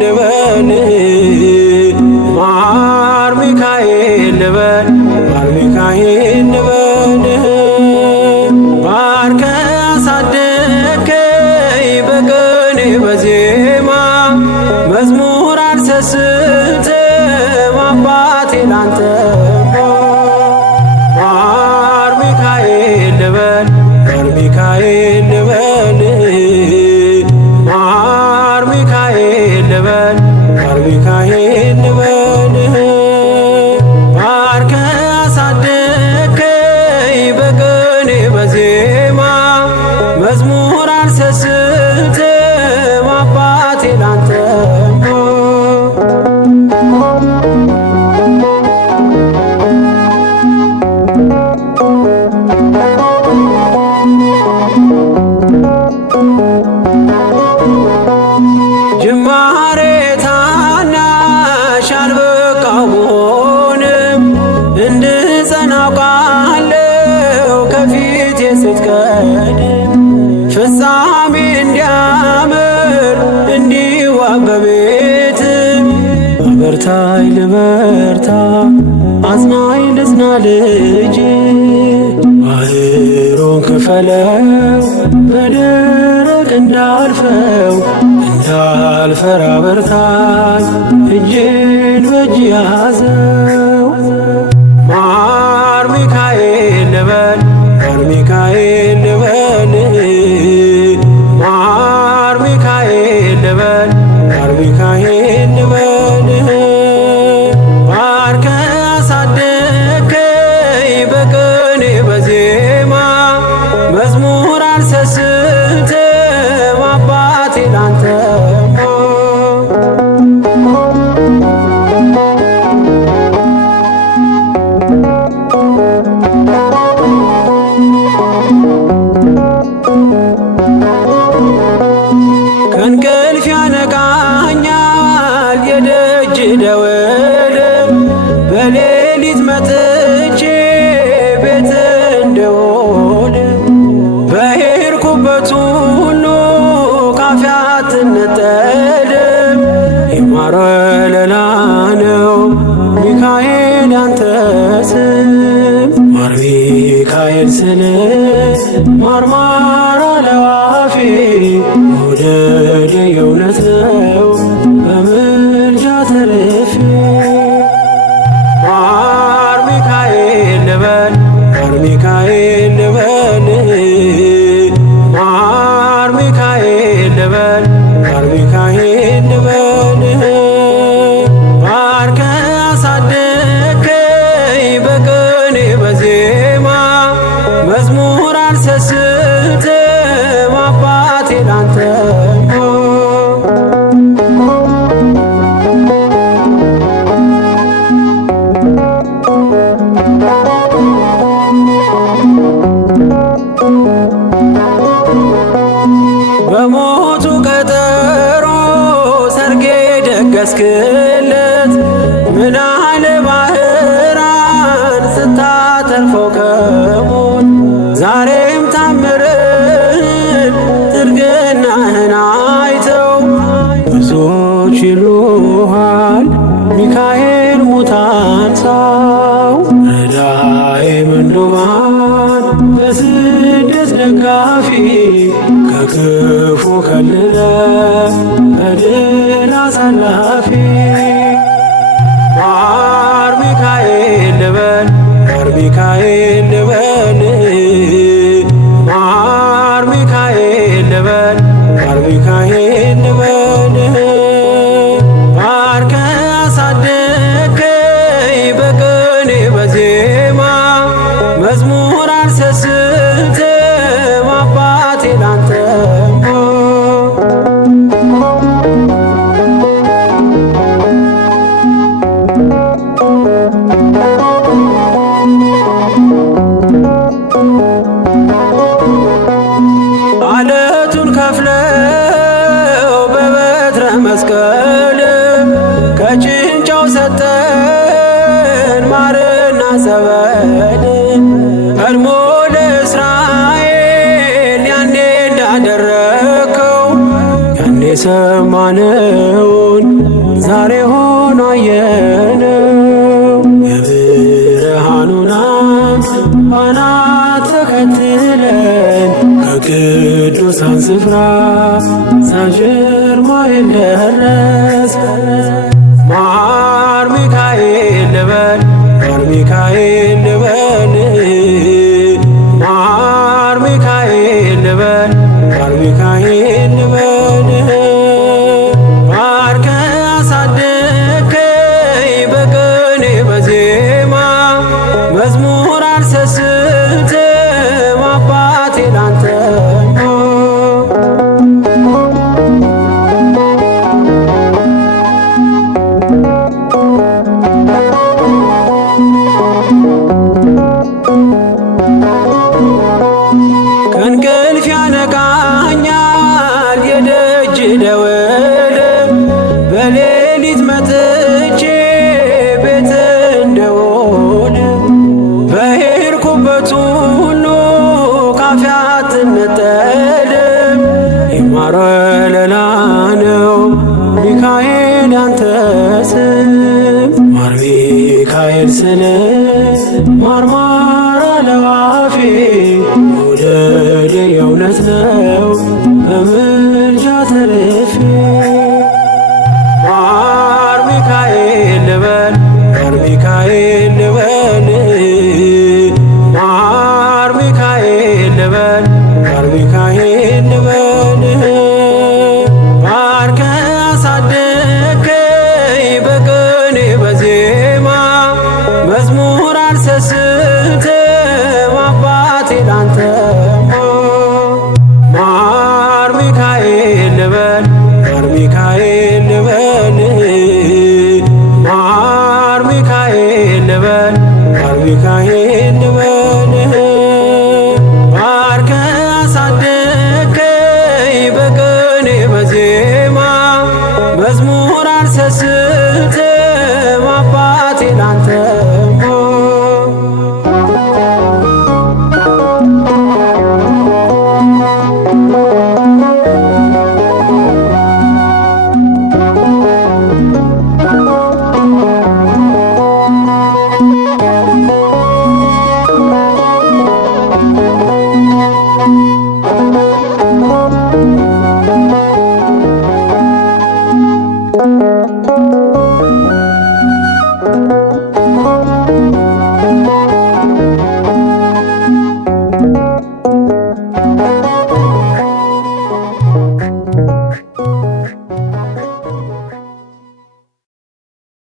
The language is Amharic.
ልበል ማር ሚካኤል ልበል ማር ሚካኤል ልበል ባርከ አሳደከኝ በቅኔ በዜማ መዝሙር አልሰስትም አባቴ ላንተ ማር ሚካኤል ልበል ማር ሚካኤል ልበል ማር ሚካኤል ልበል ማር ሚካኤል ልበል ባርከ አሳደከኝ በቅኔ በዜማ መዝሙር አልሰስትም አባቴ ላንተ ጅማሬ ታናሽ አልበቃሁም እንድጸና አውቃለሁ ከፊቴ ስትቀድም ፍጻሜ እንዲያምር እንዲዋብ በቤት አበርታኝ ልበርታ አጽናኝ ልጽና ልጅ ባህሩን ክፈለው በደረቅ እንዳልፈው እንዳልፈራ በርታኝ እጄን በእጅ ያዘው ማር ሚካኤል ልበል ማር ሚካኤል ልበል ማር ሚካኤል ልበል ማር ሚካኤል ልበል ባርከ አሳደከኝ በቅኔ በዜማ መዝሙር አልሰስትም አባቴ ላንተ ከእንቅልፍ ያነቃኛል የደጅ ደወል በሌሊት መጥቼ ቤት እንደውል በሄድኩበት ሁሉ ካፌ አትነጠልም የማር ወለላ ነው ሚካኤል ያንተ ስም ማር ሚካኤል ስል ማርማር አለው አፌ መውደድ የእውነት ነው በምልጃ ተርፌ ማር ሚካኤል ልበል ማር ሚካኤል ልበል ማር ሚካኤል ልበል ማር ሚካኤል ልበል ባርከ አሳደከኝ በቅኔ በዜማ መዝሙር አልሰስትም አባቴ ላንተ በሞቱ ቀጠሮ ሰርጌ ደገስክለት ምን አለ ባህራን ስታተርፈው ከሞት ዛሬም ታምርን ትርግናህን አይተው ብዙዎች ይሉሃል ሚካኤል ሙታን ሳው ረዳኤ ምንዱባን በስደት ደጋፊ ከክፉ ከልለ በድል አሳላፊ ማር ሚካኤል ልበል ማር ሚካኤል ልበል ማር ሚካኤል ልበል ማር ሚካኤል ልበል ባርከ አሳደከኝ በቅኔ በዜማ መዝሙር አልሰስትም አባቴ ላንተ ዛሬ ሆኖ አየነው። የብርሃኑን አምድ ፋና ተከትለን ከቅዱሳን ስፍራ ሳንሸር ማይል ደረስን። ማር ሚካኤል ልበል ማር ሚካኤል ልበል ማር ሚካኤል ልበል ማር ሚካኤል ልበል ባርከ አሳደከኝ በቅኔ በዜማ መዝሙር አልሰስትም አባቴ ላንተማ ከእንቅልፍ ያነቃኛል የደጅ ደወል በሌሊት መጥቼ ቤት እንደውል በሄድኩበት ሁሉ ካፌ አትነጠልም። የማር ወለላ ነው ሚካኤል ያንተ ስም ማር ሚካኤል ስል ማርማር አለው አፌ መውደድ የእውነት ነው በምልጃ ተርፌ ማር ሚካኤል ልበል ማር ሚካኤል ልበል ማር ሚካኤል ልበል ማር ሚካኤል ልበል ባርከ አሳደከኝ በቅኔ በዜማ መዝሙር አልሰስትም አባቴ ላንተማ ማር ሚካኤል ልበል ማር ሚካኤል ልበል ማር ሚካኤል ልበል ማር ሚካኤል ልበል ባርከ አሳደከኝ በቅኔ በዜማ መዝሙር አልሰስትም አባቴ ላንተማ